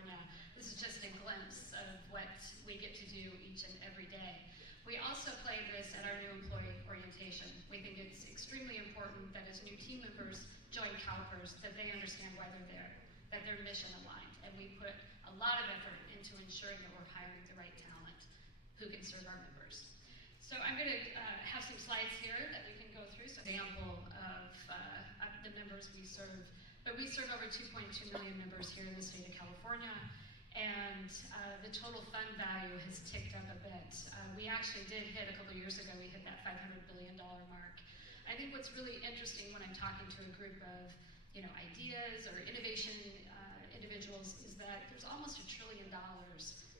California. This is just a glimpse of what we get to do each and every day. We also play this at our new employee orientation. We think it's extremely important that as new team members join CalPERS, that they understand why they're there, that they're mission aligned, and we put a lot of effort into ensuring that we're hiring the right talent who can serve our members. So I'm going to have some slides here that we can go through. So example of the members we serve, but we serve over 2.2 million members here in the state of California, and the total fund value has ticked up a bit. We actually did hit a couple years ago, we hit that $500 billion mark. I think what's really interesting when I'm talking to a group of ideas or innovation individuals is that there's almost $1 trillion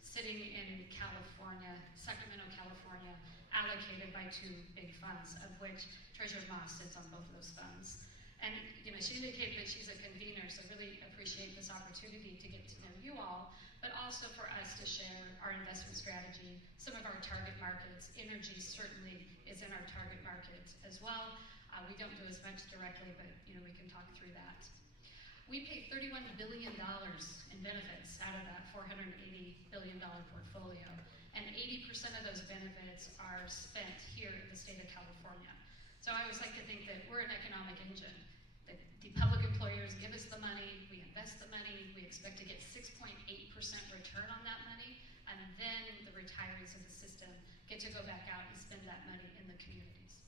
sitting in California, Sacramento, California, allocated by two big funds, of which Treasurer Moss sits on both of those funds. And she indicated that she's a convener, so really appreciate this opportunity to get to know you all, but also for us to share our investment strategy, some of our target markets. Energy certainly is in our target market as well. We don't do as much directly, but we can talk through that. We pay $31 billion in benefits out of that $480 billion portfolio, and 80% of those benefits are spent here in the state of California. So I always like to think that we're an economic engine. The public employers give us the money, we invest the money, we expect to get 6.8% return on that money, and then the retirees of the system get to go back out and spend that money in the communities.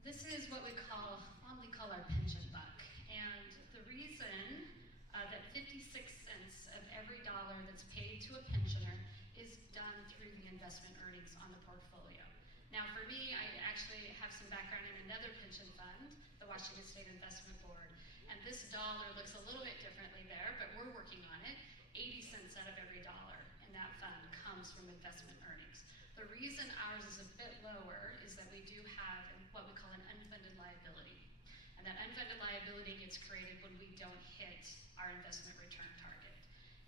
This is what we fondly call our pension buck. And the reason that 56 cents of every dollar that's paid to a pensioner is done through the investment earnings on the portfolio. Now for me, I actually have some background in another pension fund, the Washington State Investment Board. And this dollar looks a little bit differently there, but we're working on it. 80 cents out of every dollar in that fund comes from investment earnings. The reason ours is a bit lower is that we do have what we call an unfunded liability. And that unfunded liability gets created when we don't hit our investment return target.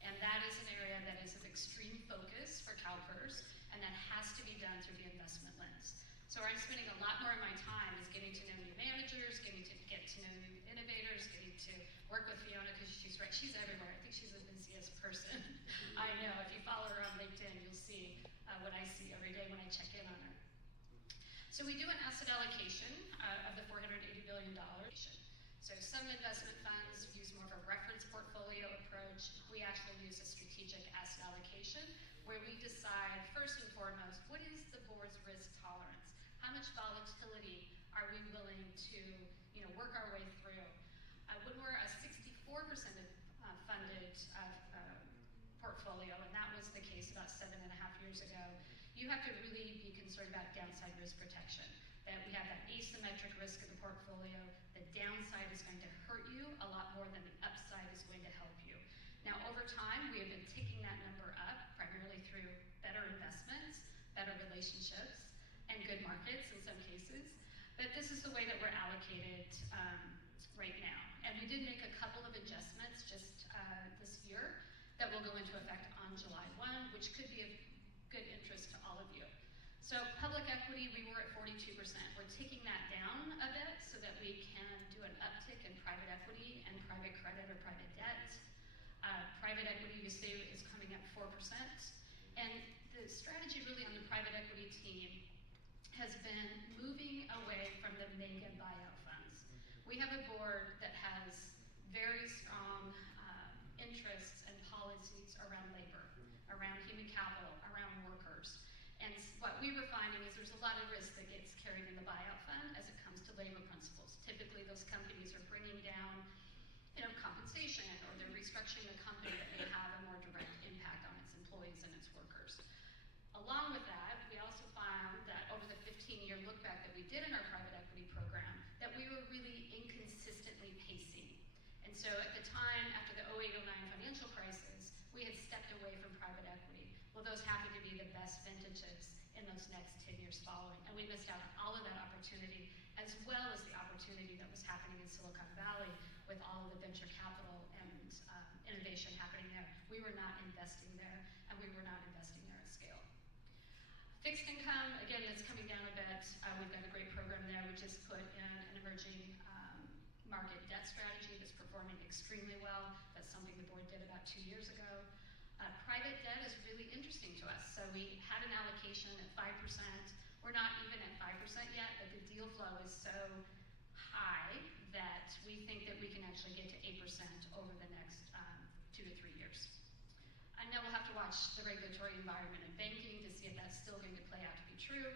And that is an area that is of extreme focus for CalPERS, and that has to be done through the investment lens. So I'm spending a lot more of my time is getting to know new managers, getting to get to know new innovators, getting to work with Fiona, because she's right, she's everywhere. I think she's the busiest person I know. If you follow her on LinkedIn, you'll see what I see every day when I check in on her. So we do an asset allocation of the $480 billion. So some investment funds use more of a reference portfolio approach. We actually use a strategic asset allocation where we decide first and foremost, what is the board's risk tolerance? How much volatility are we willing to work our way through? When we're a 64% funded portfolio, and that was the case about 7.5 years ago, you have to really be concerned about downside risk protection. That we have that asymmetric risk of the portfolio. The downside is going to hurt you a lot more than the upside is going to help you. Now, over time, we have been ticking that number up, primarily through better investments, better relationships, and good markets in some cases. But this is the way that we're allocated right now. And we did make a couple of adjustments just this year that will go into effect on July 1, which could be of good interest to all of you. So public equity, we were at 42%. We're taking that down a bit so that we can do an uptick in private equity and private credit or private debt. Private equity, you see, is coming up 4%. And the strategy really on the private equity team has been moving away from the mega buyout funds. We have a board that has very strong interests and policies around labor, around human capital, around workers. And what we were finding is there's a lot of risk that gets carried in the buyout fund as it comes to labor principles. Typically, those companies are bringing down compensation, or they're restructuring the company that may have a more direct impact on its employees and its workers. Along with that, we also found that over the 15-year look back that we did in our private equity program, that we were really inconsistently pacing. And so at the time, after the 08-09 financial crisis, we had stepped away from private equity. Well, those happened to be the best vintages in those next 10 years following. And we missed out on all of that opportunity, as well as the opportunity that was happening in Silicon Valley with all of the venture capital and innovation happening there. We were not investing there, and we were not investing there at scale. Fixed income, again, that's coming down a bit. We've got a great program there. We just put in an emerging market debt strategy that's performing extremely well. That's something the board did about 2 years ago. Private debt is really interesting to us. So we had an allocation at 5%. We're not even at 5% yet, but the deal flow is so high that we think that we can actually get to 8% over the next 2 to 3 years. I know we'll have to watch the regulatory environment in banking to see if that's still going to play out to be true,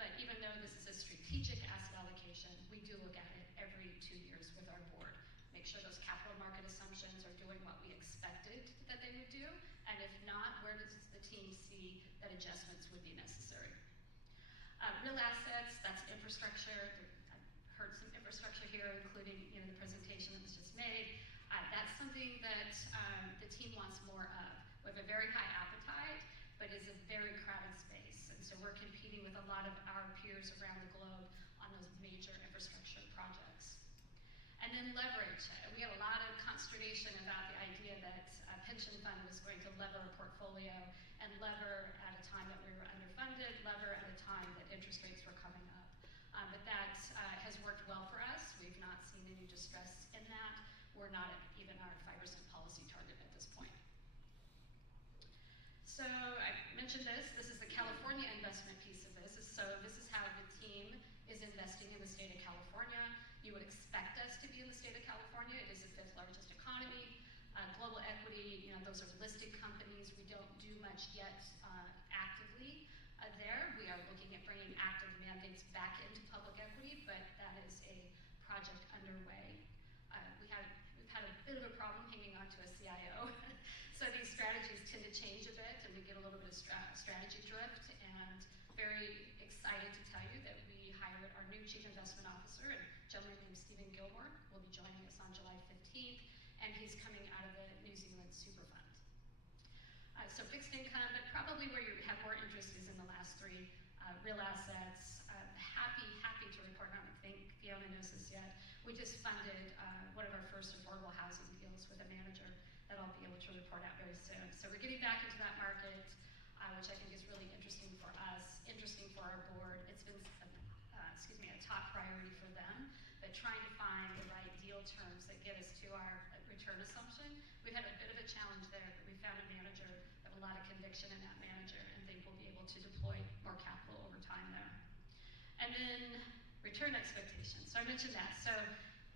but even though this is a strategic asset allocation, we do look at it every 2 years with our board. Make sure those capital market assumptions are doing what we expected that they would do, and if not, where does the team see that adjustments would be necessary? Real assets, that's infrastructure. I've heard some infrastructure here, including the presentation that was just made. That's something that the team wants more of. We have a very high appetite, but it's a very crowded space, and so we're competing with a lot of our peers around the globe on those major infrastructure projects. And then leverage. We had a lot of consternation about the idea that a pension fund was going to lever a portfolio and lever at a time that we were underfunded, lever at a time that interest rates were coming up. But that has worked well for us. We've not seen any distress in that. We're not at even our 5% policy target at this point. So I mentioned this. This is the California investment piece of this. So this is how the team is investing in the state of California. You would expect us to be in the state of California. It is the 5th largest economy. Global equity, those are listed companies. We don't do much yet actively there. We are looking at bringing active mandates back into public equity, but that is a project underway. We've had a bit of a problem hanging on to a CIO. So these strategies tend to change a bit, and we get a little bit of strategy drift, and very excited to tell you that we hired our new Chief Investment Officer, a gentleman named Stephen Gilmore, will be joining us on July 15th, and he's coming out of the New Zealand Super Fund. So fixed income, but probably where you have more interest is in the last 3, real assets. Happy to report, I don't think Fiona knows this yet, we just funded one of our first affordable housing deals with a manager that I'll be able to report out very soon. So we're getting back into that market, which I think is really interesting for us, interesting for our board. It's been a top priority for them, but trying to find the right deal terms that get us to our return assumption. We've had a bit of a challenge there, but we found a manager, have a lot of conviction in that manager, and think we'll be able to deploy more capital over time there. And then return expectations. So I mentioned that. So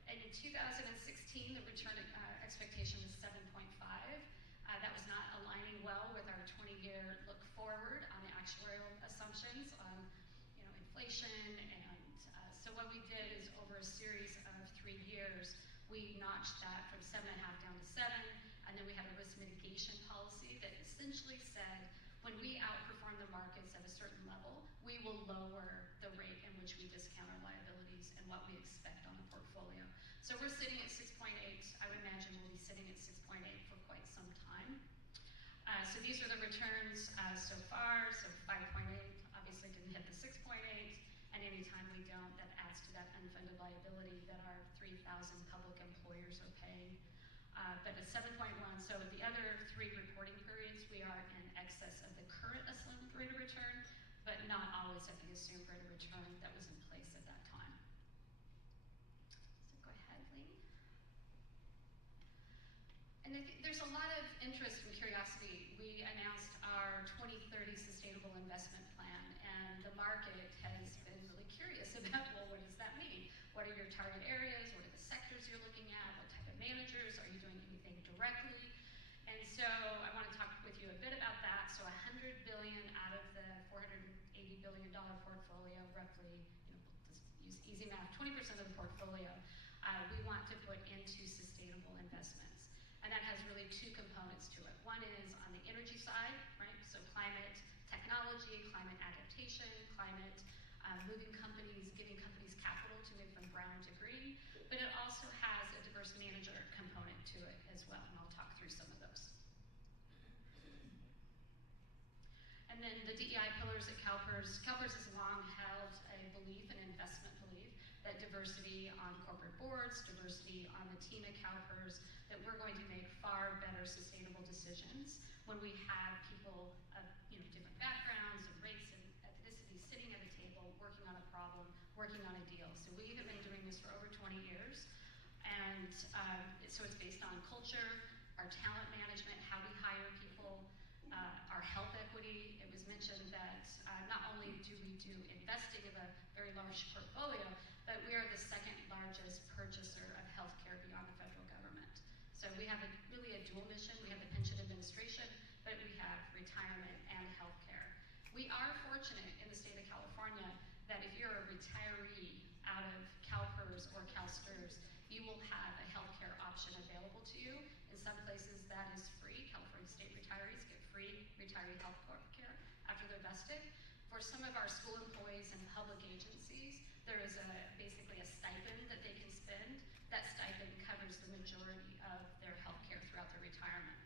in 2016, the return expectation was 7.5. That was not aligning well with our 20-year look forward on the actuarial assumptions on inflation. And so what we did is over a series of 3 years, we notched that from 7.5 down to 7, and then we had a risk mitigation policy that essentially said when we outperform the markets at a certain level, we will lower the rate in which we discount our liabilities and what we expect on the portfolio. So we're sitting at 6.8. I would imagine we'll be sitting at 6.8 for quite some time. So these are the returns so far. So 5.8 obviously didn't hit the 6.8, and anytime we don't, that adds to that unfunded liability that our 3,000 public employers are paying. But at 7.1, so the other 3 reporting periods, we are in excess of the current assumed rate of return, but not always at the assumed rate of return that was in place at that time. So go ahead, Lee. And I think there's a lot of interest and curiosity. We announced our 2030 Sustainable Investment Plan, and the market has been really curious about, well, what does that mean? What are your target areas? What are the sectors you're looking at? What type of managers? Are you doing anything directly? And so I want to talk with you a bit about that. So $100 billion out of the $480 billion portfolio, roughly, just use easy math, 20% of the portfolio, we want to put into sustainable investments. And that has really 2 components to it. One is on the energy side, right? So climate technology, climate adaptation, climate moving companies, giving companies capital to move from brown to green. But it also has a diverse manager component to it as well, and I'll talk through some of those. And then the DEI pillars at CalPERS. CalPERS has long held a belief, an investment belief, that diversity on corporate boards, diversity on the team at CalPERS, that we're going to make far better sustainable decisions when we have people of different backgrounds and race and ethnicity sitting at a table, working on a problem, working on a deal. So we have been doing this for over 20 years, And so it's based on culture, our talent management, how we hire people, our health equity. It was mentioned that not only do we do investing of a very large portfolio, but we are the second largest purchaser of healthcare beyond the federal government. So we have really a dual mission. We have the pension administration, but we have retirement and healthcare. We are fortunate in the state of California that if you're a retiree out of CalPERS or CalSTRS, you will have a healthcare option available to you. In some places that is free. California state retirees get free retiree health care after they're vested. For some of our school employees and public agencies, there is basically a stipend that they can spend. That stipend covers the majority of their health care throughout their retirement.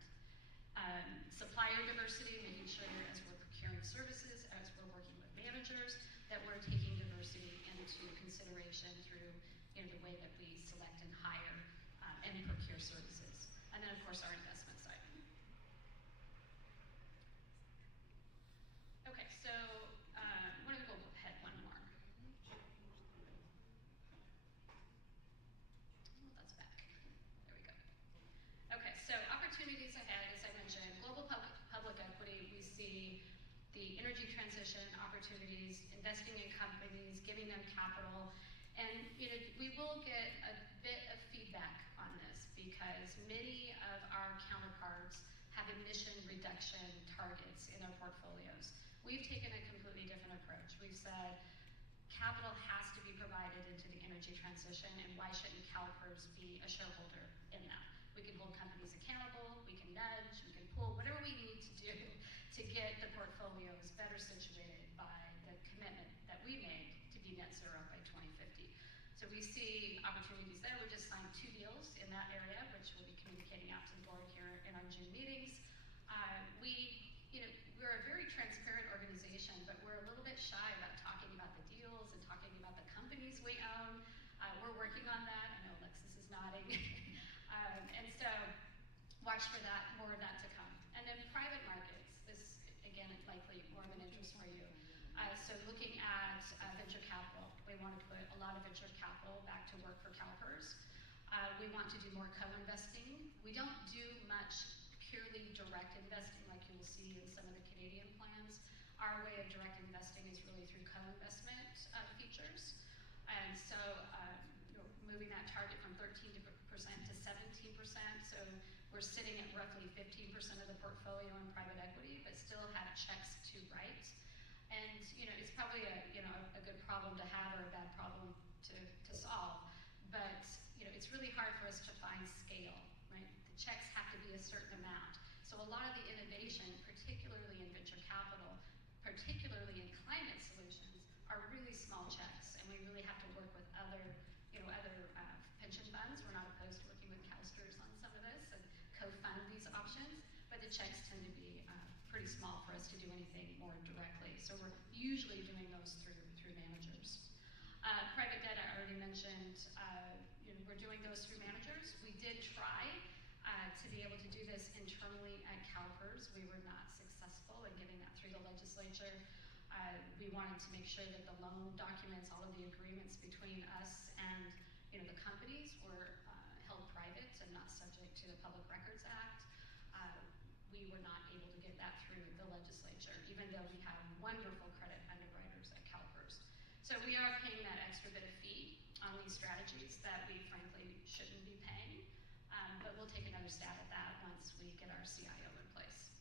Supplier diversity, making sure as we're procuring services, as we're working with managers, that we're taking diversity into consideration through the way that we select and hire and procure services. And then, of course, our investment side. Okay, so I'm going to go ahead one more. Oh, that's back. There we go. Okay, so opportunities ahead, as I mentioned, global public equity, we see the energy transition opportunities, investing in companies, giving them capital. And we will get a bit of feedback on this because many of our counterparts have emission reduction targets in their portfolios. We've taken a completely different approach. We've said capital has to be provided into the energy transition, and why shouldn't CalPERS be a shareholder in that? We can hold companies accountable, we can nudge, we can pull, whatever we need to do to get the portfolios better situated by the commitment that we made to be net zero by 2050. So we see opportunities there. We just signed 2 deals in that area, which we'll be communicating out to the board here in our June meetings. We're a very transparent organization, but we're a little bit shy about talking about the deals and talking about the companies we own. We're working on that. I know Alexis is nodding. And so watch for that, more of that to come. And then private markets. This, again, is likely more of an interest for you. So looking at venture capital, we want to put a lot of venture capital back to work for CalPERS. We want to do more co-investing. We don't do much purely direct investing like you will see in some of the Canadian plans. Our way of direct investing is really through co-investment features. And so moving that target from 13% to 17%. So we're sitting at roughly 15% of the portfolio in private equity, but still have checks to write. And it's probably a good problem to have or a bad problem to solve. But it's really hard for us to find scale, right? The checks have to be a certain amount. So a lot of the innovation, particularly in venture capital, particularly in climate solutions, are really small checks, and we really have to work with other pension funds. We're not opposed to working with CalSTRS on some of this and co-fund these options, but the checks tend to be pretty small for us to do anything more directly. So we're usually doing those through managers. Private debt, I already mentioned, we're doing those through managers. We did try to be able to do this internally at CalPERS. We were not successful in getting that through the legislature. We wanted to make sure that the loan documents, all of the agreements between us and the companies were held private and not subject to the Public Records Act. We were not able to get that through the legislature, even though we have wonderful credit underwriters at CalPERS. So we are paying that extra bit of fee on these strategies that we frankly shouldn't be paying, but we'll take another stab at that once we get our CIO in place.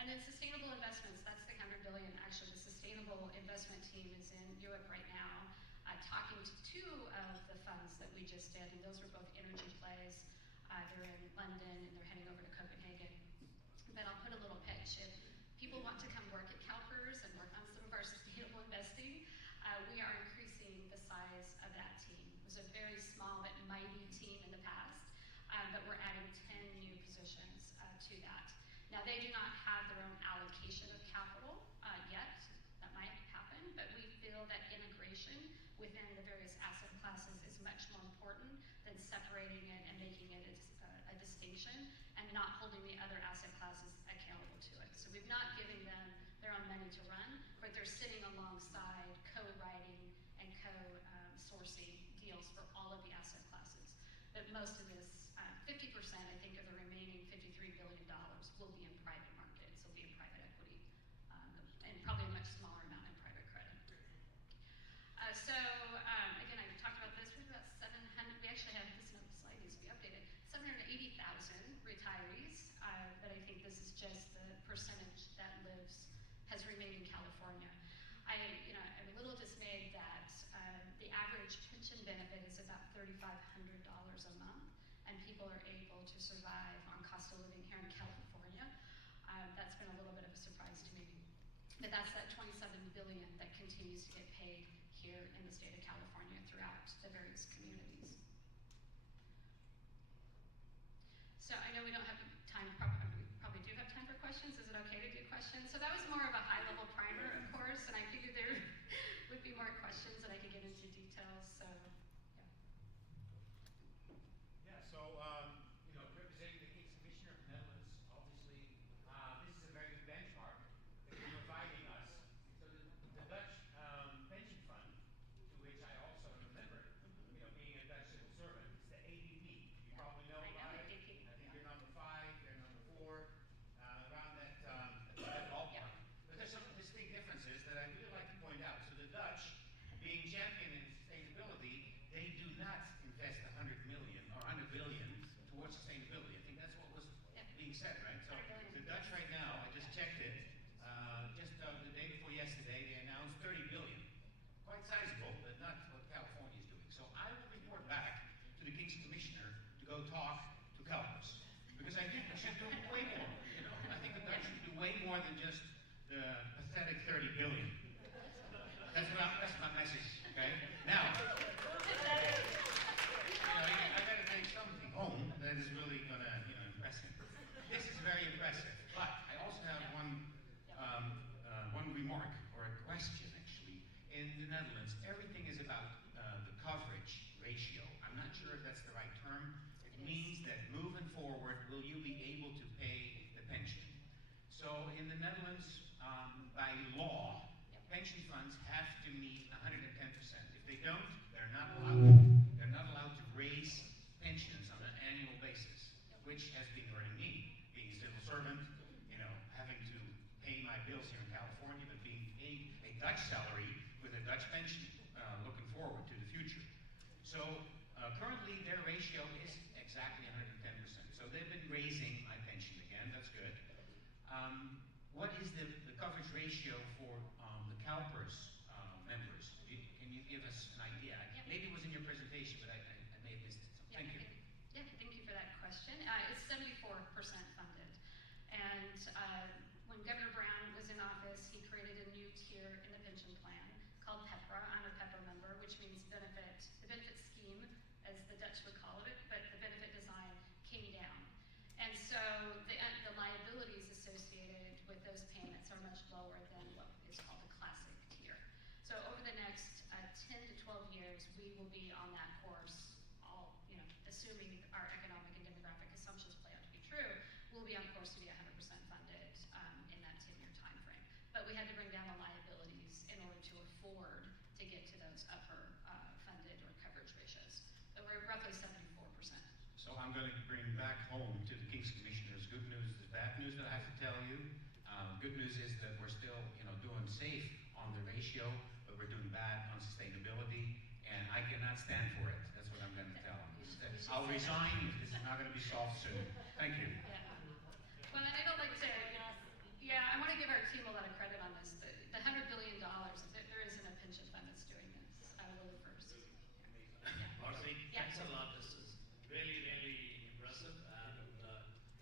And then sustainable investments, that's the $100 billion. Actually, the sustainable investment team is in Europe right now, talking to 2 of the funds that we just did, and those were both energy plays. They're in London and they're heading over to Copenhagen. But I'll put a little pitch. If people want to come work at CalPERS and work on some of our sustainable investing, we are increasing the size of that team. It was a very small but mighty team in the past, but we're adding 10 new positions to that. Now, they do not have their own allocation of capital yet. That might happen, but we feel that integration within the various asset classes is much more important than separating it and making it a distinction and not holding the other asset classes accountable to it. So we've not given them their own money to run, but they're sitting alongside co-writing and co-sourcing deals for all of the asset classes. But most of this, 50%, I think, of the remaining $53 billion will be in private markets, will be in private equity, and probably a much smaller amount in private credit. Again, I talked about this. We have about 700. We actually have this slide needs to be updated. 780,000 retirees, but I think this is just the percentage that has remained in California. I'm a little dismayed that the average pension benefit is about $3,500 a month, and people are able to survive on cost of living here in California. That's been a little bit of a surprise to me. But that's that $27 billion that continues to get paid here in the state of California throughout the various communities. So I know we don't have time, we probably do have time for questions. Is it okay to do questions? So that was more of a high-level primer, of course, and I figured there would be more questions and I could get into details, so yeah. Yeah, so, representing the King's Commissioner of the Netherlands, obviously, this is a very good benchmark that you're providing us. So the Dutch pension fund, to which I also am a member, being a Dutch civil servant, is the ABP. You probably know about it. ABP. I think you're number 5, they're number 4, around that ballpark. Yeah. But there's some distinct differences that I really like to point out. So the Dutch, being champion in sustainability, they do not invest 100 million or 100 billion towards sustainability. I think that's what was being said, right? So the Dutch right now, I just checked it, just the day before yesterday, they announced 30 billion. Quite sizable, but not what California is doing. So I will report back to the King's Commissioner to go talk to CalPERS. Because I think we should do way more. I think the Dutch should do way more than just the pathetic 30 billion. That's my message, okay? Now, I gotta take something home that is really gonna, impress him. This is very impressive, but I also have one remark or a question actually. In the Netherlands, everything is about the coverage ratio. I'm not sure if that's the right term. It means that moving forward, will you be able to pay the pension? So in the Netherlands, by law, pension funds have to meet 110%. If they don't, they're not allowed to raise pensions on an annual basis, which has been hurting me, being a civil servant, having to pay my bills here in California, but being paid a Dutch salary with a Dutch pension, looking forward to the future. So currently their ratio is exactly 110%. So they've been raising my pension again. That's good. What is the coverage ratio for the CalPERS members? Can you give us an idea? Yeah. Maybe it was in your presentation, but I may have missed it. So thank you. Yeah, thank you for that question. It's 74% funded. And when Governor Brown was in office, he created a new tier in the pension plan called PEPRA. I'm a PEPRA member, which means the benefit scheme, as the Dutch would call it, but the benefit design came down. And so the liabilities associated with those payments are much lower than what is called the classic tier. So over the next 10 to 12 years, we will be on that course, assuming our economic and demographic assumptions play out to be true, we'll be on course to be 100% funded in that 10-year time frame. But we had to bring down the liabilities in order to afford to get to those upper funded or coverage ratios. So we're roughly 74%. So I'm going to bring back home to the King's Commissioners good news, the bad news that I have to tell you. Good news is that we're still, doing safe on the ratio, but we're doing bad on sustainability, and I cannot stand for it. That's what I'm going to tell them. I'll resign if this is not going to be solved soon. Thank you. Yeah. Well, and I don't like to, I want to give our team a lot of credit on this. The $100 billion, there isn't a pension fund that's doing this. I will go first. Marcie, thanks a lot. This is really, really impressive.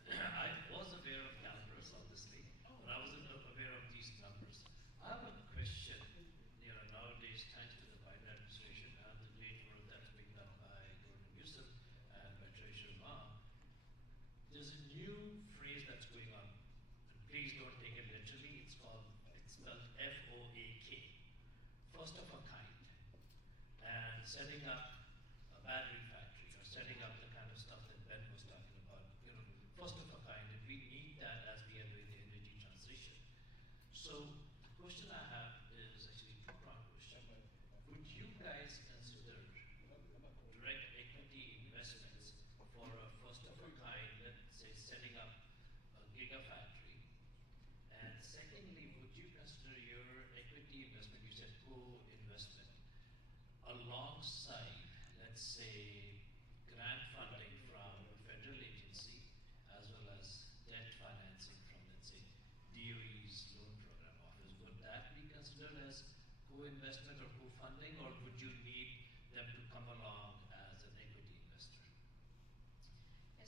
And I was aware of CalPERS, obviously, but I wasn't aware of these numbers. I have a question. Nowadays, thanks to the Biden administration and the great work that's being done by Gordon Newsom and by Treasurer Ma, there's a new phrase that's going on. Please don't take it literally. It's spelled FOAK, first of a kind. And setting up a battery factory or setting up the kind of stuff that Ben was talking about, first of a kind, and we need that as we are doing the energy transition. So the question I have is actually a two-pronged question. Would you guys consider direct equity investments alongside, let's say, grant funding from a federal agency as well as debt financing from, let's say, DOE's loan program office. Would that be considered as co-investment or co-funding, or would you need them to come along as an equity investor?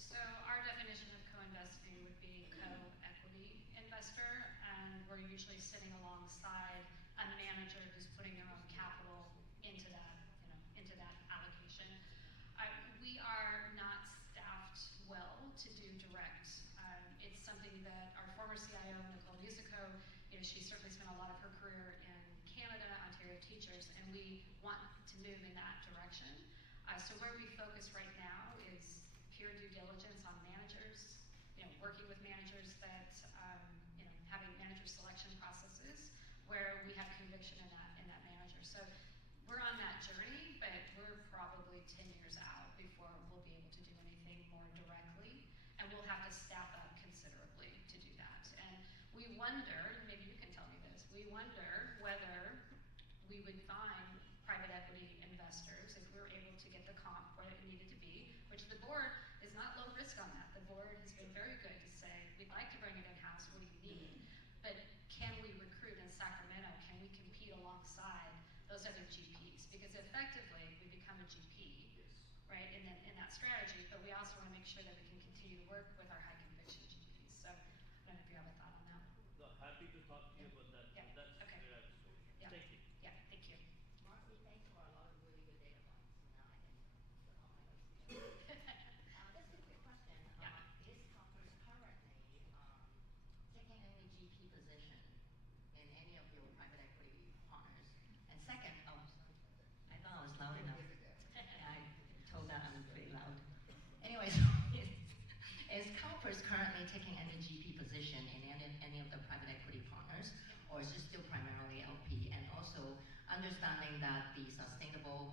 So our definition of co-investing would be co-equity investor, and we're usually sitting alongside a manager who's putting their own capital into that, into that allocation. We are not staffed well to do direct. It's something that our former CIO, Nicole Musico, she certainly spent a lot of her career in Canada, Ontario Teachers, and we want to move in that direction. So where we focus right now is peer due diligence on managers, working with managers that, having manager selection processes where we have conviction in that manager. So we're on that journey, but we're probably 10 years out before we'll be able to do anything more directly, and we'll have to staff up considerably to do that. And we wonder, maybe you can tell me this, we wonder whether we would find private equity investors if we were able to get the comp where it needed to be, which the board is not low risk on that. The board has been very good to say, we'd like to bring it in-house, what do you need? But can we recruit in Sacramento? Can we compete alongside those other GPs? Because effectively, we become a GP, right, in that strategy, but we also want to make sure that we can continue to work with our high conviction GPs. So I don't know if you have a thought on that. No, happy to talk to you about that. Yeah. That's Okay. where I was going. Yeah. Thank you. Yeah, thank you. Marcie, thanks for a lot of really good data points. Now I can put all my notes together. Just a quick question. Yeah. Is CalPERS currently taking any GP position in any of your private equity partners? And second, I thought I was loud enough. I told that I'm pretty loud. Anyways, is CalPERS currently taking any GP position in any of the private equity partners, or is it still primarily LP? And also understanding that the sustainable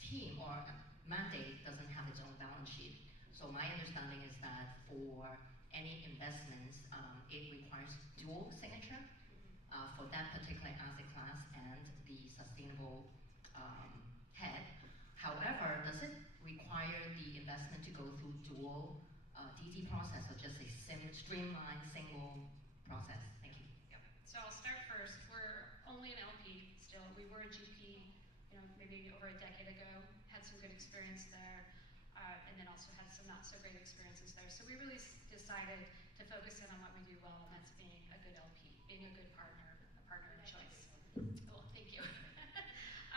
team or mandate doesn't have its own balance sheet. So my understanding is that for any investments, it requires dual signature for that particular asset class and the sustainable head. However, does it require the investment to go through dual DD process or just a streamlined single process? Thank you. Yep. So I'll start first. We're only an LP still. We were a GP, maybe over a decade ago, had some good experience there, and then also had some not so great experiences there. So we really decided to focus in on what we do well, and that's being a good LP, being a good partner, a partner of choice. Well, thank you.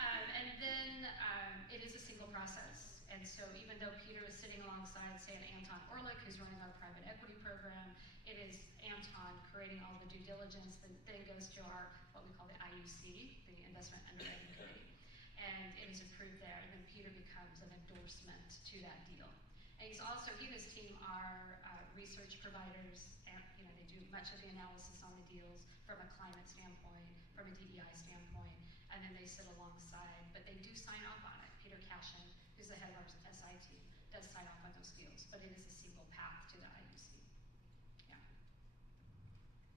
And then it is a single process. And so even though Peter is sitting alongside, say, an Anton Orlik, who's running our private equity program, it is Anton creating all the due diligence that then goes to our, what we call the IUC, the Investment Underwriting Committee. And it is approved there, and then Peter becomes an endorsement to that deal. And he and his team are research providers, and they do much of the analysis on the deals from a climate standpoint, from a DEI standpoint, and then they sit alongside, but they do sign off on it. Peter Cashin, who's the head of our SI team, does sign off on those deals, but it is a single path to the IUC.